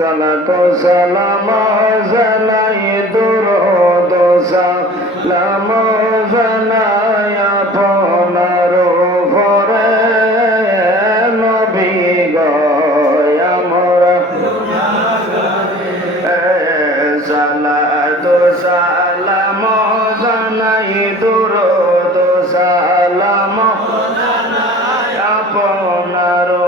সালাতু সালাম জানাই দুরুদ সালাম জানাই আপনার উপরে। নবী গো আমরা। সালাতু সালাম জানাই দুরুদ সালাম আপনার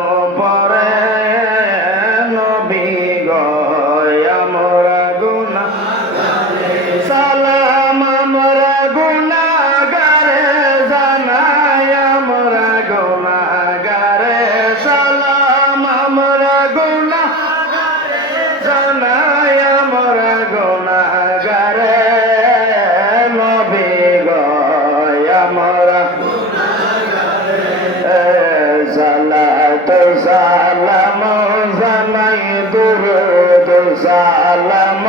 সালাত সালাম জানাই দুরুদ সালাম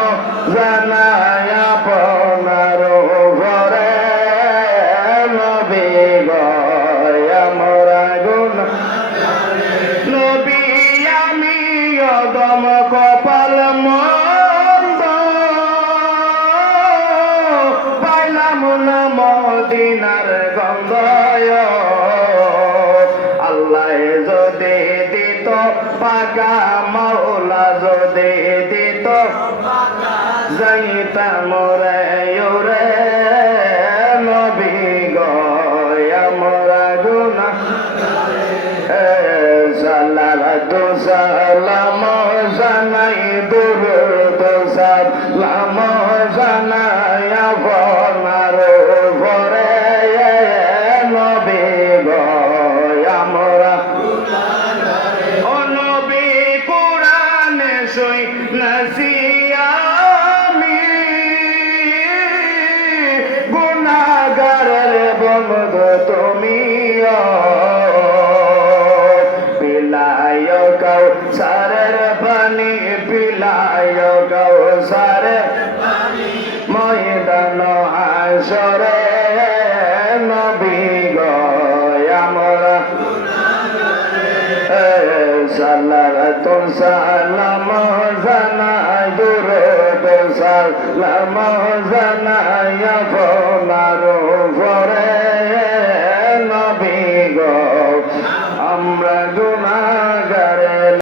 জানাই আপনার ঘরে। নবী গয়, আমরা গুণ। নবী আমি অদম কপাল মন্দ। পাইলাম না মদিনার গন্ধয় দিত পাকা মাওলা যদি দিত। যাইতাম রে রে নবী গয় আমরা গুনা। সালাতু সালাম জানাই, দুরুদ সালাম জানাই। সই নাসিয়ামি গুনাগারের বন্ধু পিলায় গাও সারের পানি পিলায় গাও সারে ময়দান আসরে সালাম জানাই দুরুদ সালাম জানাই আপনার উপরে। নবী গো